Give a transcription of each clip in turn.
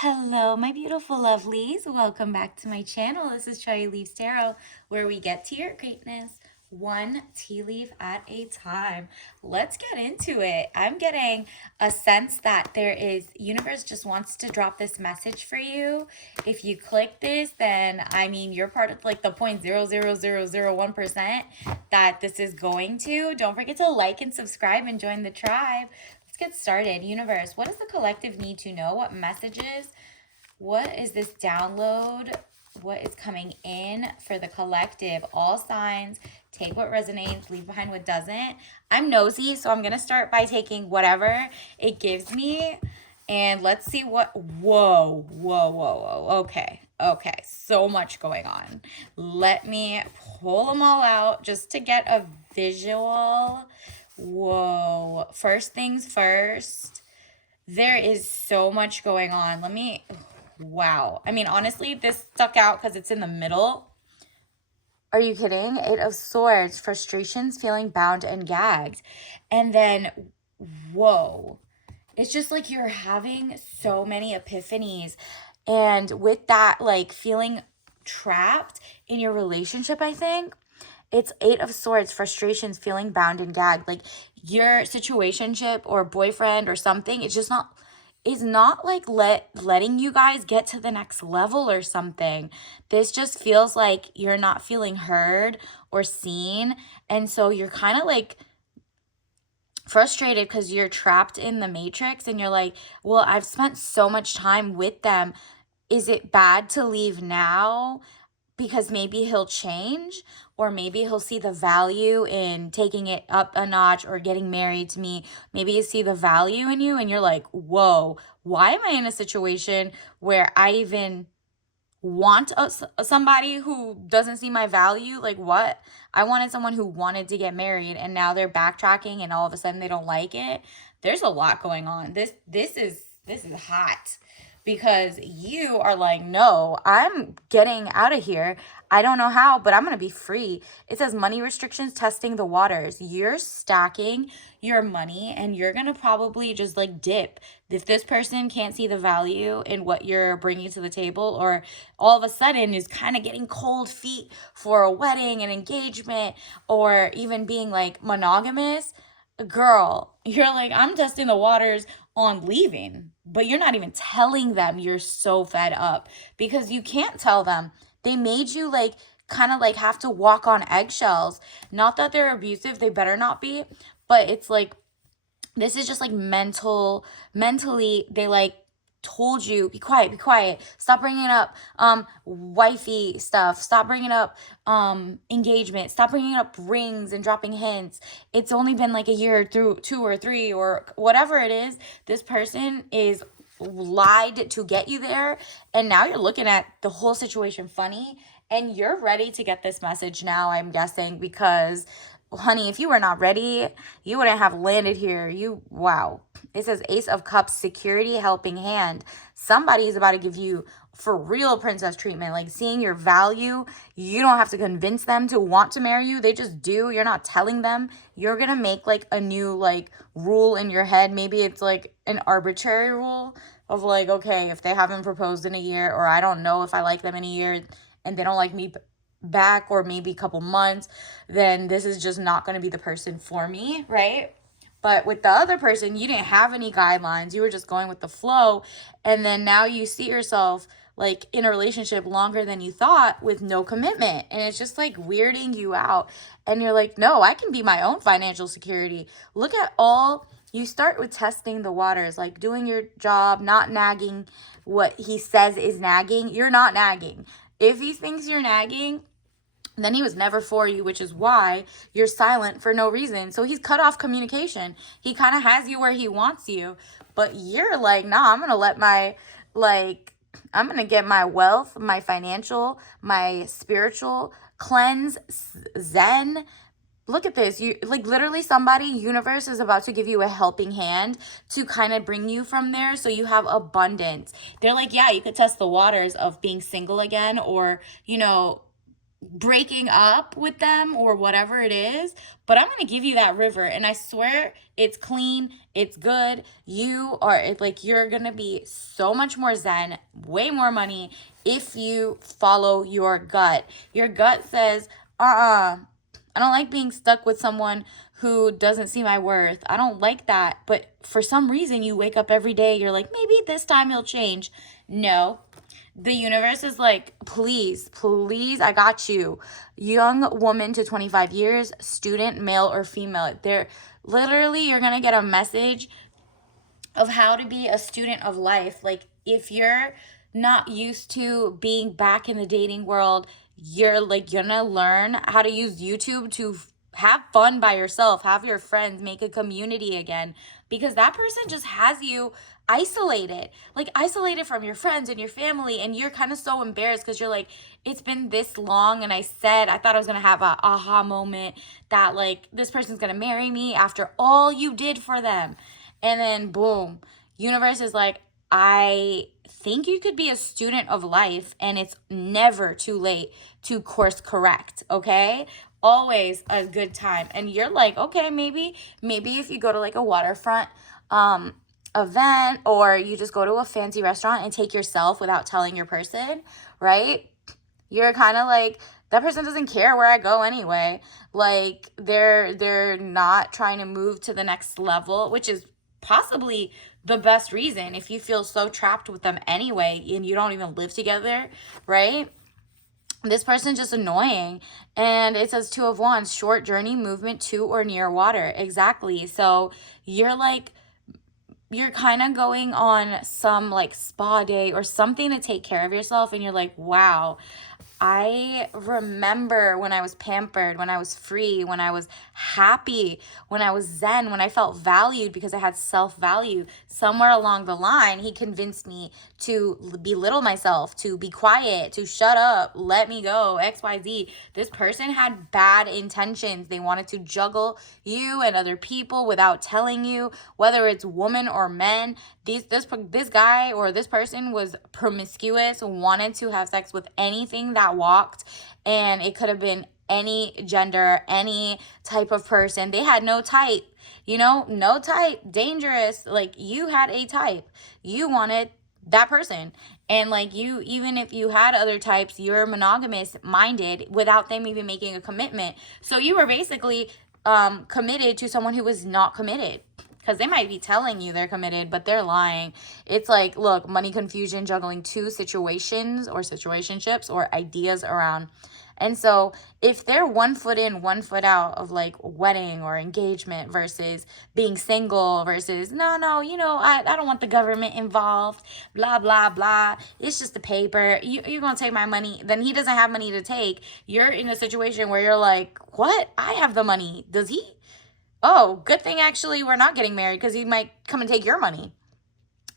Hello, my beautiful lovelies. Welcome back to my channel. This is Cherry Leaves Tarot, where we get to your greatness one tea leaf at a time. Let's get into it. I'm getting a sense that universe just wants to drop this message for you. If you click this, then you're part of like the 0.00001% that this is going to. Don't forget to like and subscribe and join the tribe. Let's get started. Universe, what does the collective need to know? What messages? What is this download? What is coming in for the collective? All signs. Take what resonates, leave behind what doesn't. I'm nosy, so I'm going to start by taking whatever it gives me. And let's see what... Whoa, whoa, whoa, whoa. Okay, so much going on. Let me pull them all out just to get a visual. Whoa. First things first. There is so much going on. Wow. Honestly, this stuck out because it's in the middle. Are you kidding? Eight of Swords, frustrations, feeling bound and gagged. And then, whoa. It's just like you're having so many epiphanies. And with that, like feeling trapped in your relationship, I think. It's Eight of Swords, frustrations, feeling bound and gagged. Like your situationship or boyfriend or something, is not like letting you guys get to the next level or something. This just feels like you're not feeling heard or seen. And so you're kind of like frustrated because you're trapped in the matrix and you're like, well, I've spent so much time with them. Is it bad to leave now? Because maybe he'll change, or maybe he'll see the value in taking it up a notch or getting married to me. Maybe you see the value in you and you're like, whoa, why am I in a situation where I even want somebody who doesn't see my value? Like, what? I wanted someone who wanted to get married and now they're backtracking and all of a sudden they don't like it. There's a lot going on. This is hot because you are like, no, I'm getting out of here. I don't know how, but I'm going to be free. It says money restrictions, testing the waters. You're stacking your money and you're going to probably just like dip. If this person can't see the value in what you're bringing to the table, or all of a sudden is kind of getting cold feet for a wedding, an engagement, or even being like monogamous, girl, you're like, I'm testing the waters on leaving, but you're not even telling them you're so fed up because you can't tell them. They made you like kind of like have to walk on eggshells. Not that they're abusive, they better not be, but it's like this is just like mentally they like told you, be quiet, stop bringing up wifey stuff, stop bringing up engagement, stop bringing up rings and dropping hints. It's only been like a year through 2 or 3 or whatever it is. This person is lied to get you there, and now you're looking at the whole situation funny, and you're ready to get this message now, I'm guessing, because honey, if you were not ready, you wouldn't have landed here. Wow. It says Ace of Cups, security, helping hand. Somebody is about to give you for real princess treatment, like seeing your value. You don't have to convince them to want to marry you. They just do. You're not telling them. You're going to make like a new like rule in your head. Maybe it's like an arbitrary rule of like, okay, if they haven't proposed in a year, or I don't know if I like them in a year and they don't like me back, or maybe a couple months, then this is just not going to be the person for me, right? But with the other person, you didn't have any guidelines. You were just going with the flow. And then now you see yourself like in a relationship longer than you thought with no commitment. And it's just like weirding you out. And you're like, no, I can be my own financial security. Look at all. You start with testing the waters, like doing your job, not nagging what he says is nagging. You're not nagging. If he thinks you're nagging, then he was never for you, which is why you're silent for no reason. So he's cut off communication. He kind of has you where he wants you, but you're like, nah, I'm going to get my wealth, my financial, my spiritual cleanse, zen. Look at this. You like literally universe is about to give you a helping hand to kind of bring you from there so you have abundance. They're like, yeah, you could test the waters of being single again, or, breaking up with them or whatever it is, but I'm going to give you that river, and I swear it's clean, it's good. You are like, you're going to be so much more zen, way more money if you follow your gut. Your gut says, I don't like being stuck with someone who doesn't see my worth. I don't like that. But for some reason, you wake up every day, you're like, maybe this time he'll change. No. The universe is like, please, please, I got you. Young woman to 25 years, student, male or female. They're literally, you're going to get a message of how to be a student of life. Like, if you're not used to being back in the dating world, you're like gonna learn how to use YouTube to have fun by yourself, have your friends, make a community again, because that person just has you isolated, like isolated from your friends and your family, and you're kind of so embarrassed because you're like, it's been this long, and I thought I was gonna have a aha moment that like this person's gonna marry me after all you did for them. And then boom, universe is like, I think you could be a student of life, and it's never too late to course correct, okay? Always a good time. And you're like, okay, maybe if you go to like a waterfront event, or you just go to a fancy restaurant and take yourself without telling your person, right? You're kind of like, that person doesn't care where I go anyway. Like, they're not trying to move to the next level, which is possibly the best reason if you feel so trapped with them anyway and you don't even live together, right? This person's just annoying. And it says 2 of Wands, short journey, movement to or near water. Exactly. So you're like, you're kind of going on some like spa day or something to take care of yourself, and you're like, wow, I remember when I was pampered, when I was free, when I was happy, when I was zen, when I felt valued because I had self-value. Somewhere along the line, he convinced me to belittle myself, to be quiet, to shut up, let me go, XYZ. This person had bad intentions. They wanted to juggle you and other people without telling you, whether it's women or men. This guy or this person was promiscuous, wanted to have sex with anything that walked, and it could have been any gender, any type of person. They had no type, no type, dangerous. Like, you had a type. You wanted that person. And like, you, even if you had other types, you're monogamous minded without them even making a commitment. So you were basically committed to someone who was not committed. Because they might be telling you they're committed, but they're lying. It's like, look, money confusion, juggling 2 situations or situationships or ideas around. And so if they're 1 foot in, 1 foot out of like wedding or engagement versus being single versus, no, I don't want the government involved, blah, blah, blah. It's just a paper. You're going to take my money. Then he doesn't have money to take. You're in a situation where you're like, what? I have the money. Does he? Oh, good thing actually we're not getting married, because he might come and take your money.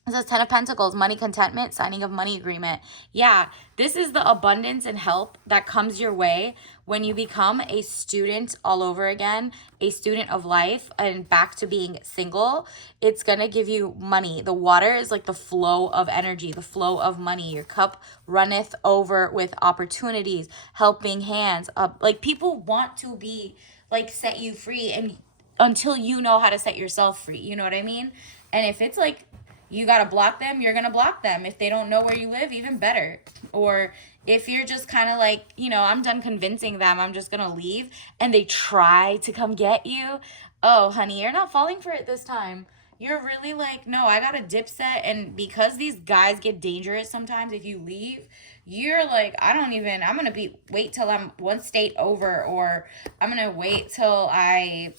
It says 10 of Pentacles, money contentment, signing of money agreement. Yeah, this is the abundance and help that comes your way when you become a student all over again, a student of life, and back to being single. It's going to give you money. The water is like the flow of energy, the flow of money. Your cup runneth over with opportunities, helping hands. Like, people want to be like, set you free, and until you know how to set yourself free, you know what I mean? And if it's like, you got to block them, you're going to block them. If they don't know where you live, even better. Or if you're just kind of like, I'm done convincing them, I'm just going to leave, and they try to come get you, oh, honey, you're not falling for it this time. You're really like, no, I got a dip set. And because these guys get dangerous sometimes, if you leave, you're like, I'm going to wait till I'm 1 state over, or I'm going to wait till I,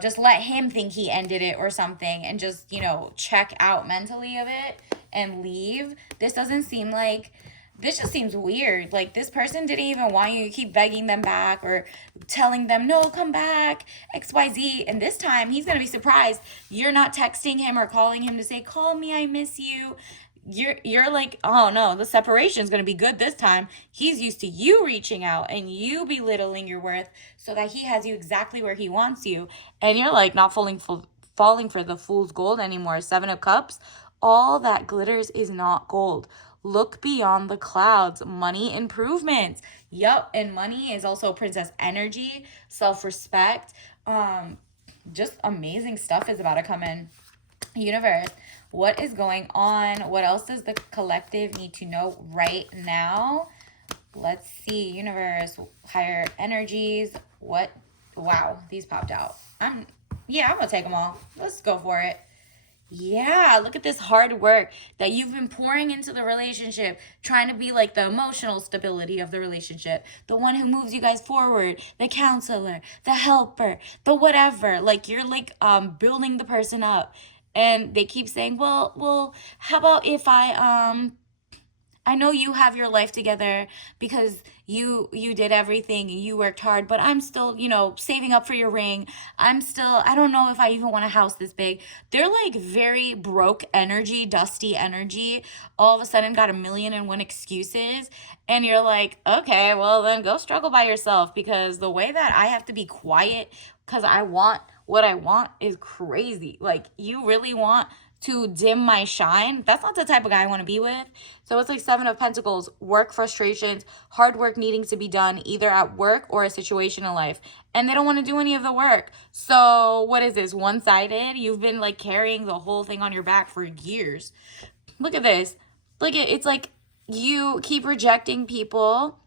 just let him think he ended it or something, and just, check out mentally of it and leave. This just seems weird. Like, this person didn't even want you to keep begging them back or telling them, no, come back, XYZ. And this time he's going to be surprised you're not texting him or calling him to say, call me, I miss you. You're like, oh no, the separation is going to be good this time. He's used to you reaching out and you belittling your worth so that he has you exactly where he wants you. And you're like not falling for the fool's gold anymore. 7 of Cups. All that glitters is not gold. Look beyond the clouds. Money improvements. Yup. And money is also princess energy, self-respect. Just amazing stuff is about to come in. Universe, what is going on? What else does the collective need to know right now? Let's see. Universe, higher energies. What? Wow, these popped out. I'm gonna take them all. Let's go for it. Yeah, look at this hard work that you've been pouring into the relationship, trying to be like the emotional stability of the relationship, the one who moves you guys forward, the counselor, the helper, the whatever. Like you're like building the person up. And they keep saying, well, how about if I know you have your life together because you did everything and you worked hard, but I'm still, saving up for your ring. I don't know if I even want a house this big. They're like very broke energy, dusty energy. All of a sudden got 1,000,001 excuses. And you're like, okay, well then go struggle by yourself, because the way that I have to be quiet because I want what I want is crazy. Like, you really want to dim my shine? That's not the type of guy I want to be with. So it's like 7 of Pentacles, work frustrations, hard work needing to be done either at work or a situation in life. And they don't want to do any of the work. So what is this, one-sided? You've been like carrying the whole thing on your back for years. Look at this. It's like you keep rejecting people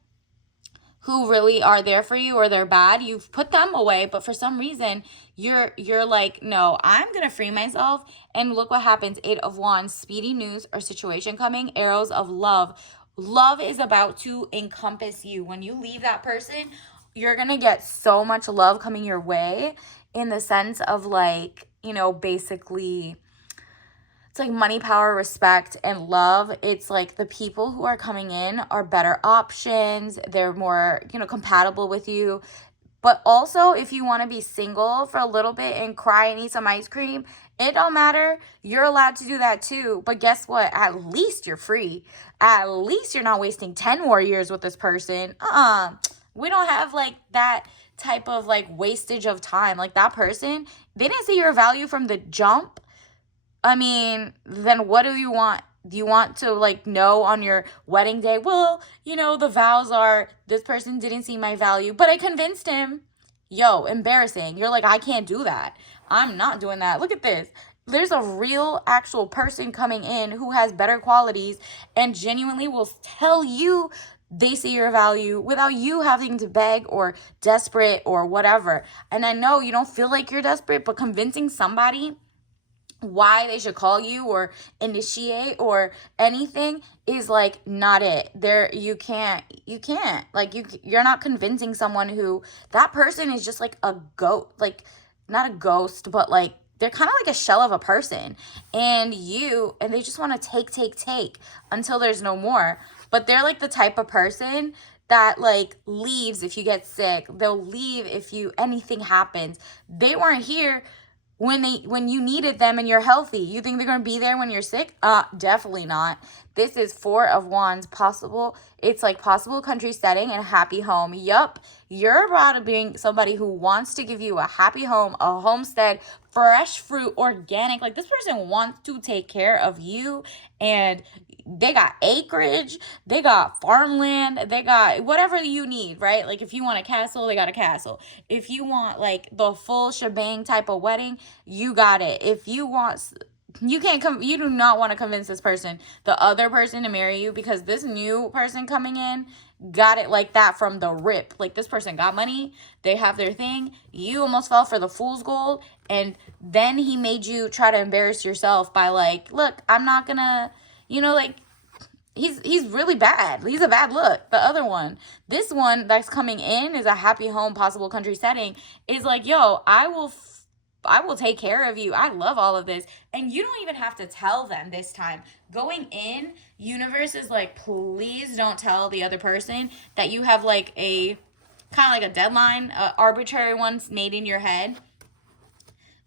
who really are there for you, or they're bad. You've put them away, but for some reason you're like, no, I'm gonna free myself. And look what happens. 8 of Wands, speedy news or situation coming. Arrows of love. Love is about to encompass you. When you leave that person, you're gonna get so much love coming your way, in the sense of like, basically it's like money, power, respect, and love. It's like the people who are coming in are better options. They're more, compatible with you. But also, if you want to be single for a little bit and cry and eat some ice cream, it don't matter. You're allowed to do that too. But guess what? At least you're free. At least you're not wasting 10 more years with this person. We don't have like that type of like wastage of time. Like, that person, they didn't see your value from the jump. I mean, then what do you want? Do you want to like know on your wedding day, well, the vows are, this person didn't see my value, but I convinced him. Yo, embarrassing. You're like, I can't do that. I'm not doing that. Look at this. There's a real actual person coming in who has better qualities and genuinely will tell you they see your value without you having to beg or desperate or whatever. And I know you don't feel like you're desperate, but convincing somebody why they should call you or initiate or anything is like not it. You can't like, you're not convincing someone who, that person is just like a goat, like not a ghost, but like they're kind of like a shell of a person, and they just want to take until there's no more. But they're like the type of person that like leaves if you get sick. They'll leave if anything happens. They weren't here when you needed them and you're healthy. You think they're going to be there when you're sick? Definitely not. This is 4 of Wands, it's like possible country setting and happy home. Yup, you're about to be somebody who wants to give you a happy home, a homestead, fresh fruit, organic. Like, this person wants to take care of you, and they got acreage, they got farmland, they got whatever you need, right? Like, if you want a castle, they got a castle. If you want like the full shebang type of wedding, you got it. If you want, you do not want to convince this person, the other person, to marry you, because this new person coming in got it like that from the rip. Like, this person got money, they have their thing, you almost fell for the fool's gold, and then he made you try to embarrass yourself by like, look, I'm not gonna, like, he's really bad. He's a bad look. The other one, this one that's coming in is a happy home, possible country setting, is like, yo, I will take care of you. I love all of this. And you don't even have to tell them this time. Going in, universe is like, please don't tell the other person that you have like a kind of like a deadline, arbitrary ones made in your head.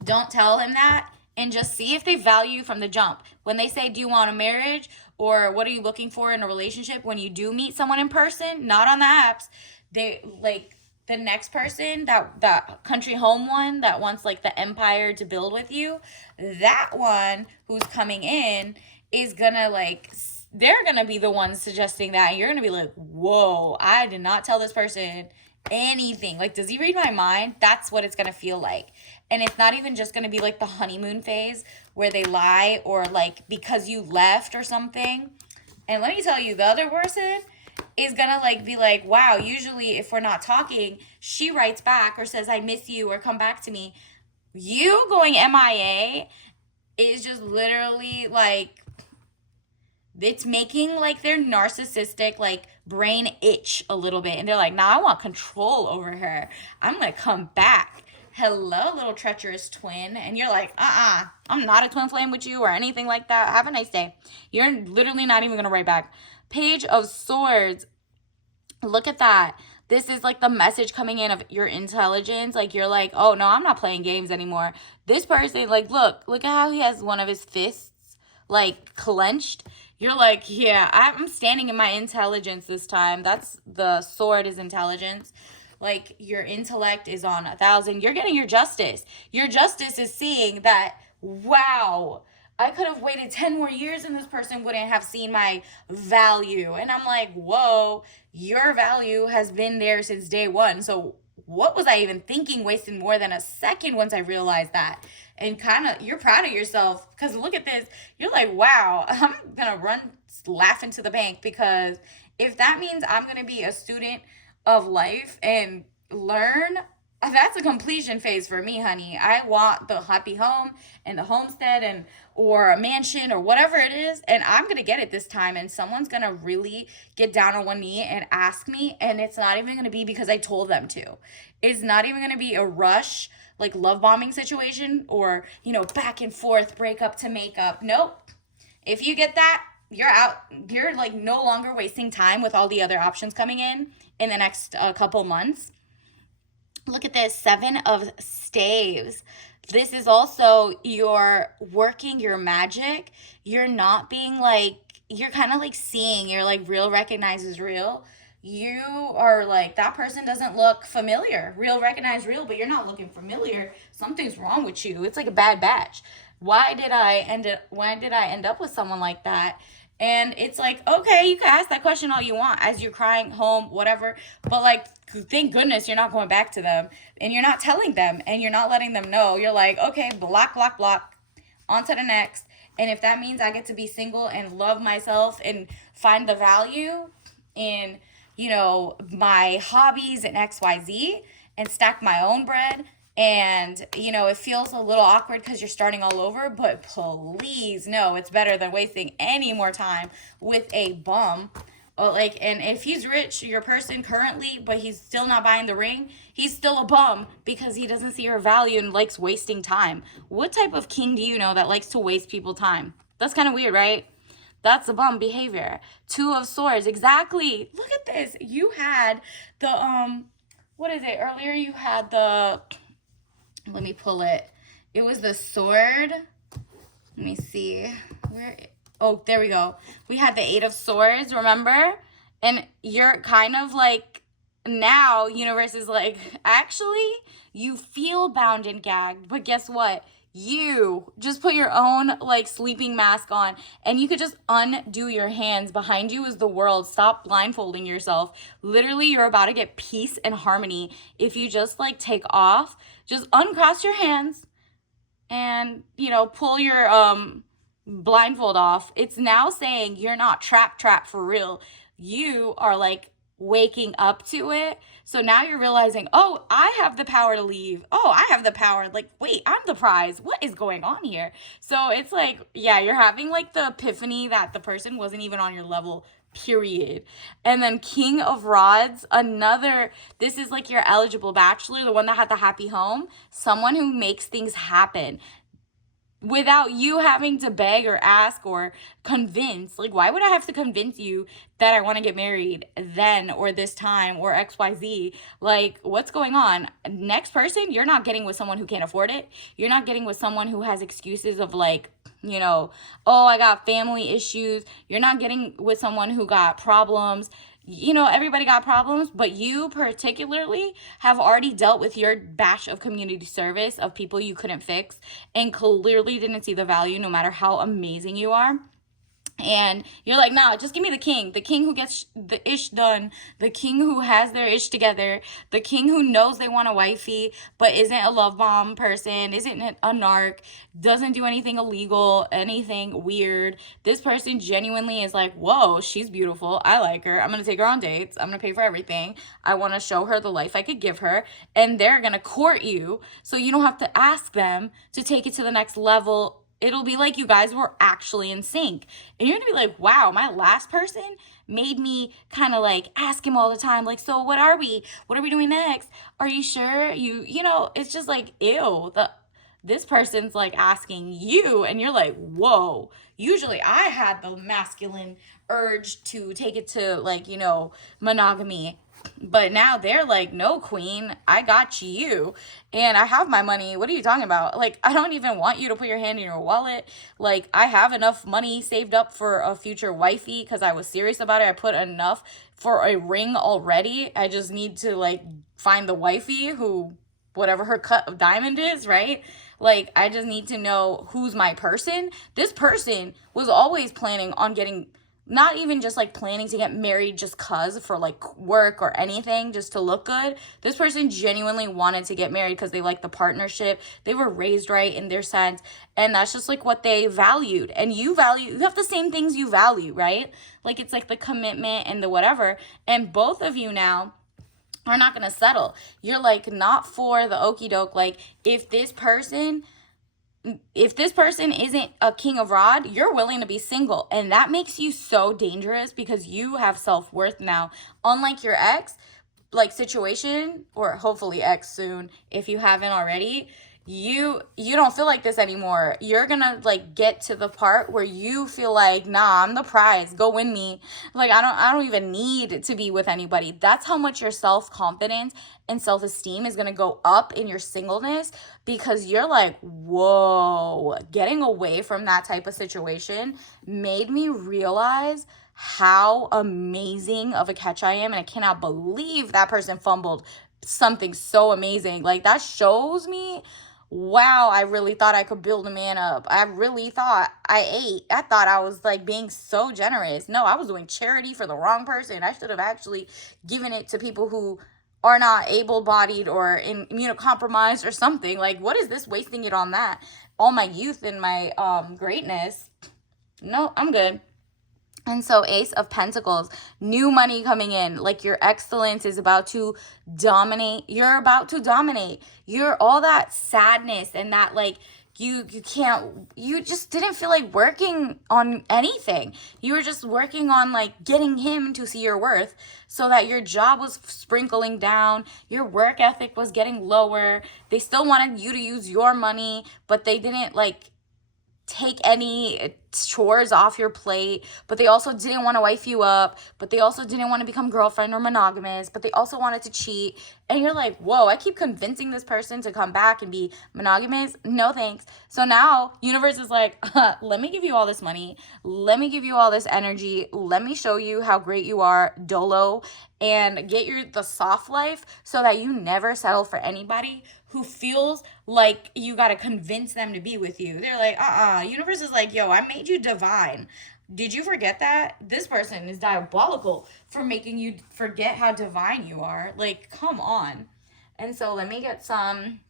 Don't tell him that, and just see if they value from the jump. When they say, do you want a marriage, or what are you looking for in a relationship, when you do meet someone in person, not on the apps, they like, the next person, that country home one that wants like the empire to build with you, that one who's coming in is gonna like they're going to be the ones suggesting that. And you're going to be like, whoa, I did not tell this person anything. Like, does he read my mind? That's what it's going to feel like. And it's not even just going to be like the honeymoon phase where they lie or like because you left or something. And let me tell you, the other person is going to like be like, wow, usually if we're not talking, she writes back or says, I miss you or come back to me. You going MIA is just literally like, it's making like their narcissistic like brain itch a little bit, and they're like, nah, I want control over her. I'm gonna come back. Hello, little treacherous twin. And you're like, I'm not a twin flame with you or anything like that. Have a nice day. You're literally not even gonna write back. Page of Swords. Look at that. This is like the message coming in of your intelligence. Like, you're like, oh no, I'm not playing games anymore. This person, like, look at how he has one of his fists like clenched. You're like, yeah, I'm standing in my intelligence this time. That's the sword is intelligence. Like, your intellect is on 1,000. You're getting your justice. Your justice is seeing that, wow, I could have waited 10 more years and this person wouldn't have seen my value. And I'm like, whoa, your value has been there since day one. So what was I even thinking wasting more than a second once I realized that? And kind of, you're proud of yourself because look at this. You're like, wow, I'm going to run laughing to the bank, because if that means I'm going to be a student of life and learn, that's a completion phase for me, honey. I want the happy home and the homestead and or a mansion or whatever it is, and I'm gonna get it this time. And someone's gonna really get down on one knee and ask me, and it's not even gonna be because I told them to. It's not even gonna be a rush like love bombing situation or back and forth, breakup to makeup. Nope. If you get that, you're out. You're like no longer wasting time with all the other options coming in the next couple months. Look at this, 7 of Staves. This is also you're working your magic. You're not being like, you're kind of like seeing, you're like real recognizes real. You are like, that person doesn't look familiar. Real recognize real, but you're not looking familiar. Something's wrong with you. It's like a bad batch. Why did I end up with someone like that? And it's like, okay, you can ask that question all you want as you're crying home, whatever. But like, thank goodness you're not going back to them and you're not telling them and you're not letting them know. You're like, okay, block, block, block, on to the next. And if that means I get to be single and love myself and find the value in, my hobbies and XYZ and stack my own bread, and it feels a little awkward because you're starting all over, but please no, it's better than wasting any more time with a bum. And if he's rich, your person currently, but he's still not buying the ring, he's still a bum because he doesn't see your value and likes wasting time. What type of king do you know that likes to waste people time? That's kind of weird, right? That's a bum behavior. 2 of Swords, exactly. Look at this. You had the what is it? Earlier you had the, let me pull it. It was the sword. Let me see. Oh, there we go. We had the 8 of Swords, remember? And you're kind of like, now universe is like, actually, you feel bound and gagged, but guess what? You just put your own like sleeping mask on and you could just undo your hands. Behind you is the world. Stop blindfolding yourself. Literally, you're about to get peace and harmony if you just like take off, just uncross your hands and pull your blindfold off. It's now saying you're not trapped for real. You are like waking up to it. So now you're realizing, oh, I have the power to leave. Oh, I have the power. Like, wait, I'm the prize. What is going on here? So it's like, yeah, you're having like the epiphany that the person wasn't even on your level, period. And then King of Rods, this is like your eligible bachelor, the one that had the happy home, someone who makes things happen without you having to beg or ask or convince. Like, why would I have to convince you that I want to get married then or this time or XYZ? Like, what's going on? Next person, you're not getting with someone who can't afford it. You're not getting with someone who has excuses of like, oh, I got family issues. You're not getting with someone who got problems. Everybody got problems, but you particularly have already dealt with your batch of community service of people you couldn't fix and clearly didn't see the value no matter how amazing you are. And you're like, nah, just give me the king who gets the ish done, the king who has their ish together, the king who knows they want a wifey but isn't a love bomb person, isn't a narc, doesn't do anything illegal, anything weird. This person genuinely is like, whoa, she's beautiful, I like her, I'm gonna take her on dates, I'm gonna pay for everything, I want to show her the life I could give her. And they're gonna court you so you don't have to ask them to take it to the next level. It'll be like you guys were actually in sync. And you're gonna be like, wow, my last person made me kind of like ask him all the time, like, so what are we? What are we doing next? Are you sure? You know, it's just like, ew. This person's like asking you, and you're like, whoa. Usually I had the masculine urge to take it to like, monogamy. But now they're like, no, queen, I got you. And I have my money. What are you talking about? Like, I don't even want you to put your hand in your wallet. Like, I have enough money saved up for a future wifey because I was serious about it. I put enough for a ring already. I just need to, like, find the wifey who, whatever her cut of diamond is, right? Like, I just need to know who's my person. This person was always planning on getting, not even just like planning to get married just cause for like work or anything, just to look good. This person genuinely wanted to get married because they liked the partnership. They were raised right in their sense, and that's just like what they valued. And you have the same things you value, right? Like, it's like the commitment and the whatever. And both of you now are not gonna settle. You're like, not for the okie doke. Like, if this person isn't a king of rod, you're willing to be single. And that makes you so dangerous because you have self-worth now. Unlike your ex, like, situation, or hopefully ex soon, if you haven't already, you don't feel like this anymore. You're gonna like get to the part where you feel like, nah, I'm the prize, go win me. Like, I don't even need to be with anybody. That's how much your self-confidence and self-esteem is gonna go up in your singleness, because you're like, whoa. Getting away from that type of situation made me realize how amazing of a catch I am. And I cannot believe that person fumbled something so amazing. Like, that shows me, wow, I really thought I could build a man up. I really thought I thought I was like being so generous. No, I was doing charity for the wrong person. I should have actually given it to people who are not able-bodied or immunocompromised or something. Like, what is this, wasting it on that? All my youth and my greatness. No, I'm good. And so, Ace of Pentacles, new money coming in. Like, your excellence is about to dominate. You're about to dominate. You're all that sadness and that, like, you just didn't feel like working on anything. You were just working on, like, getting him to see your worth, so that your job was sprinkling down, your work ethic was getting lower. They still wanted you to use your money, but they didn't, like, take any chores off your plate, but they also didn't want to wife you up, but they also didn't want to become girlfriend or monogamous, but they also wanted to cheat. And you're like, whoa, I keep convincing this person to come back and be monogamous. No thanks. So now universe is like, let me give you all this money, let me give you all this energy, let me show you how great you are, dolo, and get the soft life, so that you never settle for anybody who feels like you got to convince them to be with you. They're like, universe is like, yo, I made you divine. Did you forget that? This person is diabolical for making you forget how divine you are. Like, come on. And so let me get some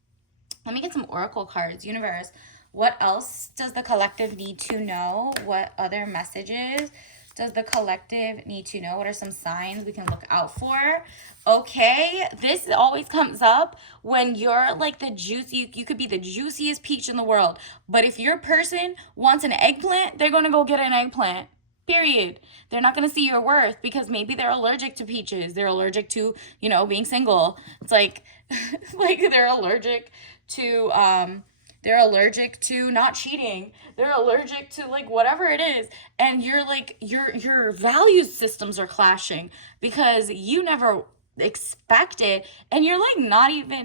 oracle cards. Universe, what else does the collective need to know? What other messages does the collective need to know? What are some signs we can look out for? Okay, this always comes up when you're like the juicy, you could be the juiciest peach in the world, but if your person wants an eggplant, they're going to go get an eggplant. Period. They're not going to see your worth because maybe they're allergic to peaches. They're allergic to, being single. It's like, like they're allergic to, not cheating. They're allergic to like whatever it is. And you're like, your value systems are clashing because you never expect it. And you're like,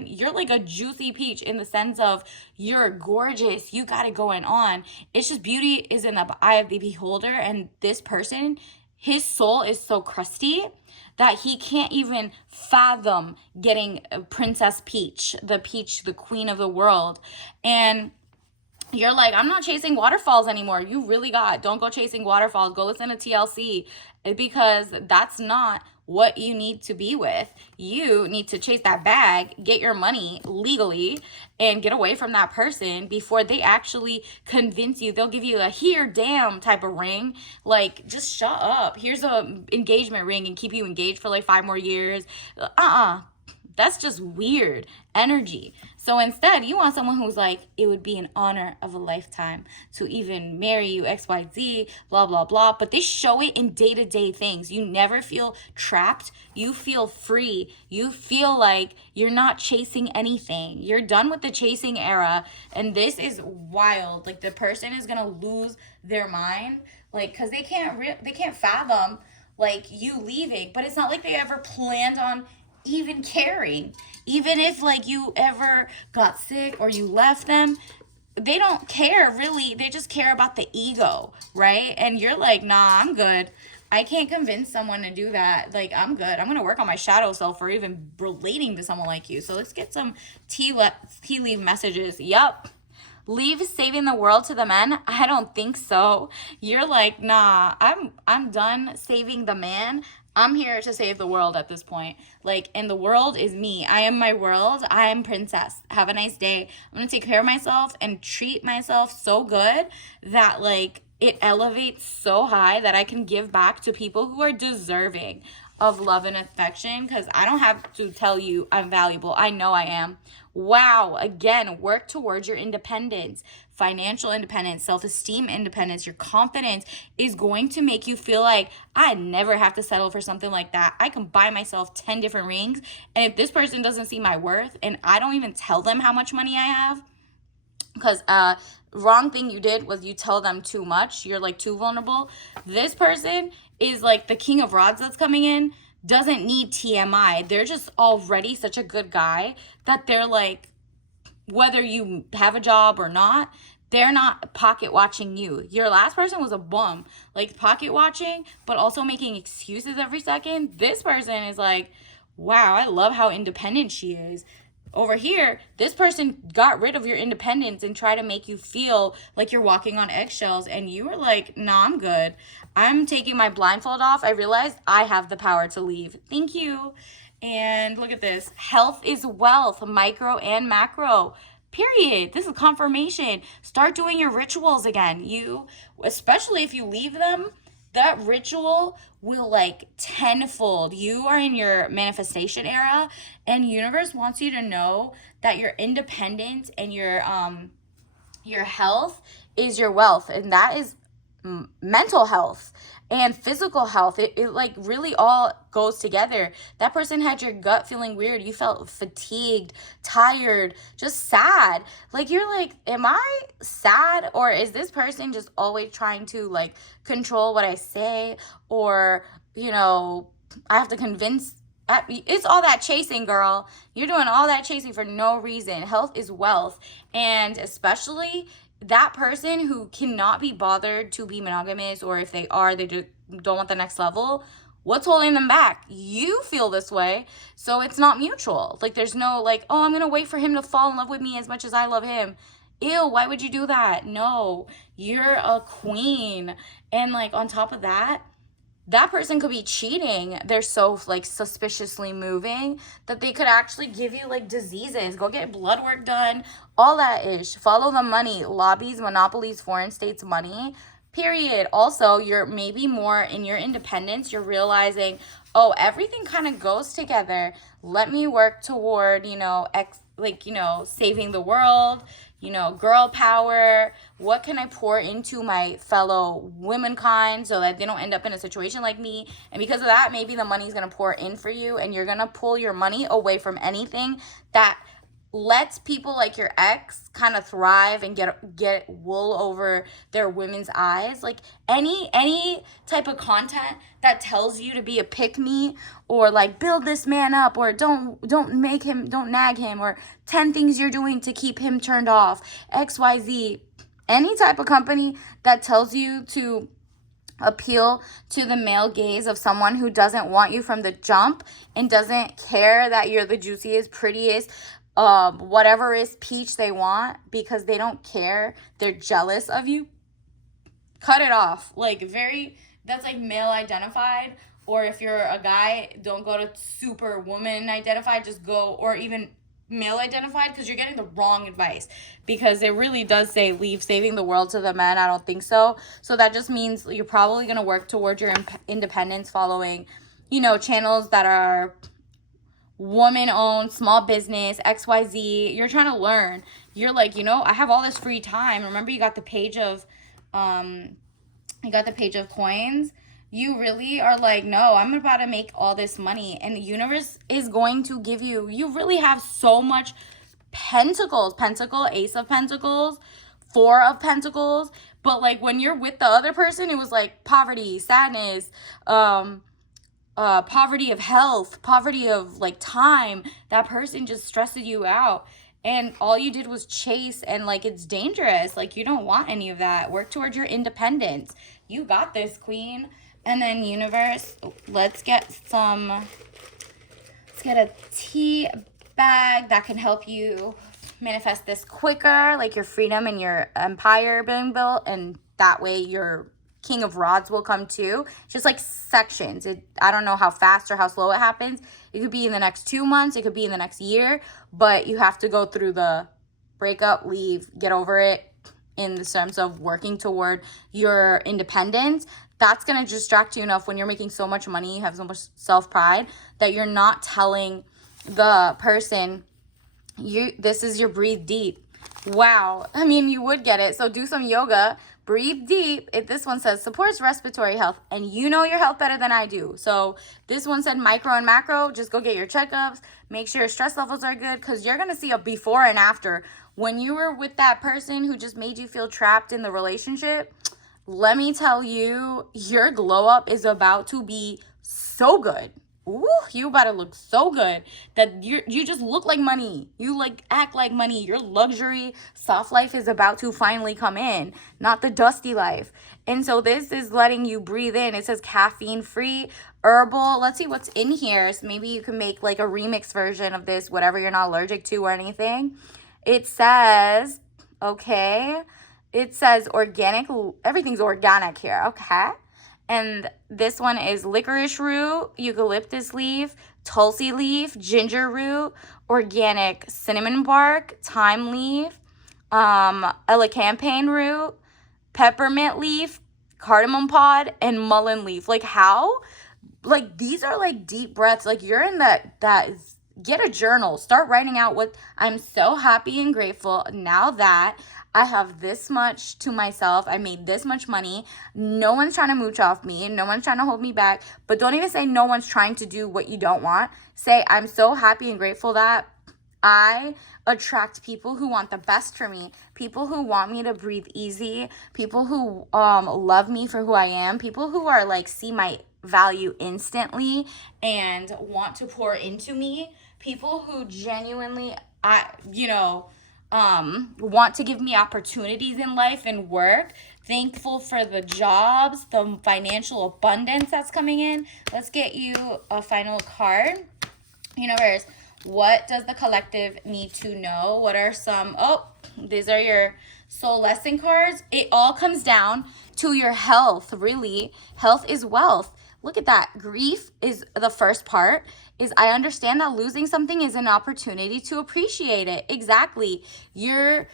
you're like a juicy peach in the sense of you're gorgeous. You got it going on. It's just beauty is in the eye of the beholder. And this person, his soul is so crusty that he can't even fathom getting Princess Peach, the queen of the world. And you're like, I'm not chasing waterfalls anymore. You really don't go chasing waterfalls. Go listen to TLC, because that's not what you need to be with. You need to chase that bag, get your money legally, and get away from that person before they actually convince you. They'll give you a here, damn type of ring. Like, just shut up. Here's a engagement ring and keep you engaged for like 5 more years. That's just weird energy. So instead, you want someone who's like, it would be an honor of a lifetime to even marry you, XYZ, blah, blah, blah. But they show it in day-to-day things. You never feel trapped. You feel free. You feel like you're not chasing anything. You're done with the chasing era. And this is wild. Like, the person is going to lose their mind. Like, because they can't fathom, like, you leaving. But it's not like they ever planned on even caring. Even if like you ever got sick or you left them, they don't care really. They just care about the ego, right? And you're like, nah, I'm good. I can't convince someone to do that. Like, I'm good. I'm going to work on my shadow self for even relating to someone like you. So let's get some tea leaf messages. Yup. Leave saving the world to the men? I don't think so. You're like, nah, I'm done saving the man. I'm here to save the world at this point. Like, and the world is me. I am my world. I am princess. Have a nice day. I'm going to take care of myself and treat myself so good that, like, it elevates so high that I can give back to people who are deserving of love and affection, because I don't have to tell you I'm valuable. I know I am. Wow. Again, work towards your independence, financial independence, self-esteem independence. Your confidence is going to make you feel like I never have to settle for something like that. I can buy myself 10 different rings. And if this person doesn't see my worth and I don't even tell them how much money I have, because wrong thing you did was you tell them too much. You're like too vulnerable. This person is like the king of rods that's coming in, doesn't need TMI. They're just already such a good guy that they're like, whether you have a job or not, they're not pocket watching you. Your last person was a bum, like pocket watching, but also making excuses every second. This person is like, wow, I love how independent she is. Over here, this person got rid of your independence and tried to make you feel like you're walking on eggshells, and you were like, nah, I'm good. I'm taking my blindfold off. I realized I have the power to leave. Thank you. And look at this. Health is wealth, micro and macro. Period. This is confirmation. Start doing your rituals again. You, especially if you leave them, that ritual will like tenfold. You are in your manifestation era, and universe wants you to know that your independence and your health is your wealth, and that is mental health and physical health. It like really all goes together. That person had your gut feeling weird. You felt fatigued, tired, just sad. Like, you're like, am I sad, or is this person just always trying to like control what I say, or I have to convince. It's all that chasing, girl. You're doing all that chasing for no reason. Health is wealth. And especially that person who cannot be bothered to be monogamous, or if they are, they just don't want the next level. What's holding them back? You feel this way, so it's not mutual. Like, there's no like, oh, I'm gonna wait for him to fall in love with me as much as I love him. Ew, why would you do that? No, you're a queen. And like, on top of that, that person could be cheating. They're so like suspiciously moving that they could actually give you like diseases. Go get blood work done, all that ish. Follow the money, lobbies, monopolies, foreign states money, period. Also, you're maybe more in your independence. You're realizing, oh, everything kind of goes together. Let me work toward, saving the world, girl power. What can I pour into my fellow womankind so that they don't end up in a situation like me? And because of that, maybe the money's going to pour in for you, and you're going to pull your money away from anything that lets people like your ex kind of thrive and get wool over their women's eyes. Like, any type of content that tells you to be a pick me, or like build this man up, or don't nag him, or 10 things you're doing to keep him turned off, XYZ. Any type of company that tells you to appeal to the male gaze of someone who doesn't want you from the jump and doesn't care that you're the juiciest, prettiest, whatever is peach they want because they don't care. They're jealous of you. Cut it off. Like, that's like male identified. Or if you're a guy, don't go to super woman identified. Just go, or even male identified, because you're getting the wrong advice. Because it really does say leave saving the world to the men. I don't think so. So that just means you're probably going to work towards your independence following, channels that are woman owned, small business, XYZ. You're trying to learn. You're like, I have all this free time. Remember, you got the page of coins. You really are like, no, I'm about to make all this money, and the universe is going to give you really have so much pentacles, Ace of Pentacles, Four of Pentacles. But like when you're with the other person, it was like poverty, sadness, poverty of health, poverty of like time. That person just stressed you out. And all you did was chase, and like it's dangerous. Like you don't want any of that. Work towards your independence. You got this, queen. And then universe, let's get a tea bag that can help you manifest this quicker, like your freedom and your empire being built. And that way your King of Rods will come too. Just like sections. I don't know how fast or how slow it happens. It could be in the next 2 months. It could be in the next year. But you have to go through the breakup, leave, get over it in the terms of working toward your independence. That's going to distract you enough when you're making so much money, you have so much self-pride, that you're not telling the person, this is your breathe deep. Wow. I mean, you would get it. So do some yoga, breathe deep. If this one says supports respiratory health, and you know your health better than I do. So this one said micro and macro. Just go get your checkups. Make sure your stress levels are good, because you're going to see a before and after. When you were with that person who just made you feel trapped in the relationship, let me tell you, your glow up is about to be so good. Ooh, you about to look so good that you just look like money. You like act like money. Your luxury soft life is about to finally come in, not the dusty life. And so this is letting you breathe in. It says caffeine free, herbal. Let's see what's in here. So maybe you can make like a remix version of this, whatever you're not allergic to or anything. It says, okay. It says organic, everything's organic here, okay? And this one is licorice root, eucalyptus leaf, tulsi leaf, ginger root, organic cinnamon bark, thyme leaf, elecampane root, peppermint leaf, cardamom pod, and mullein leaf. Like how? Like these are like deep breaths. Like you're in that is, get a journal. Start writing out what I'm so happy and grateful now that I have this much to myself. I made this much money. No one's trying to mooch off me. No one's trying to hold me back. But don't even say no one's trying to do what you don't want. Say, I'm so happy and grateful that I attract people who want the best for me. People who want me to breathe easy. People who love me for who I am. People who are like, see my value instantly and want to pour into me. People who genuinely, want to give me opportunities in life and work. Thankful for the jobs, the financial abundance that's coming in. Let's get you a final card. Universe, what does the collective need to know? What are these are your soul lesson cards. It all comes down to your health, really. Health is wealth. Look at that. Grief is the first part. Is I understand that losing something is an opportunity to appreciate it. Exactly. You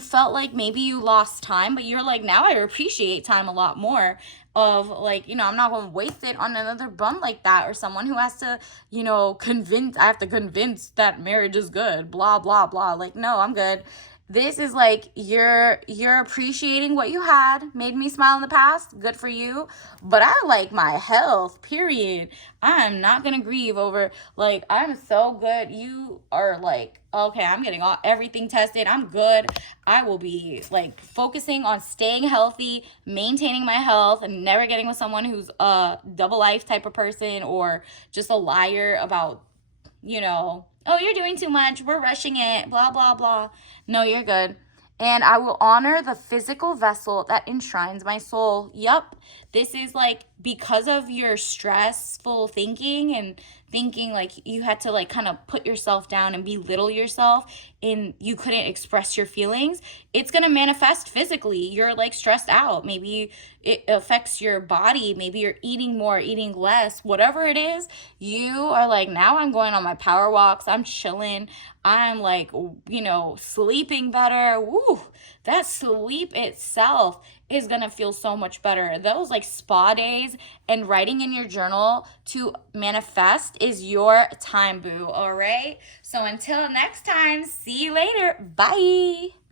felt like maybe you lost time, but you're like, now I appreciate time a lot more. Of like, I'm not going to waste it on another bum like that, or someone who has to, I have to convince that marriage is good, blah, blah, blah. Like, no, I'm good. This is like you're appreciating what you had, made me smile in the past, good for you. But I like my health, period. I'm not gonna grieve over like I'm so good. You are like, okay, I'm getting everything tested. I'm good. I will be like focusing on staying healthy, maintaining my health, and never getting with someone who's a double life type of person or just a liar about, oh, you're doing too much. We're rushing it. Blah, blah, blah. No, you're good. and I will honor the physical vessel that enshrines my soul. Yup. This is like because of your stressful thinking and thinking like you had to like kind of put yourself down and belittle yourself and you couldn't express your feelings, it's going to manifest physically. You're like stressed out. Maybe it affects your body. Maybe you're eating more, eating less, whatever it is. You are like, now I'm going on my power walks. I'm chilling. I'm like, sleeping better. Woo, that sleep itself is gonna feel so much better. Those like spa days and writing in your journal to manifest is your time, boo. All right. So until next time, see you later. Bye.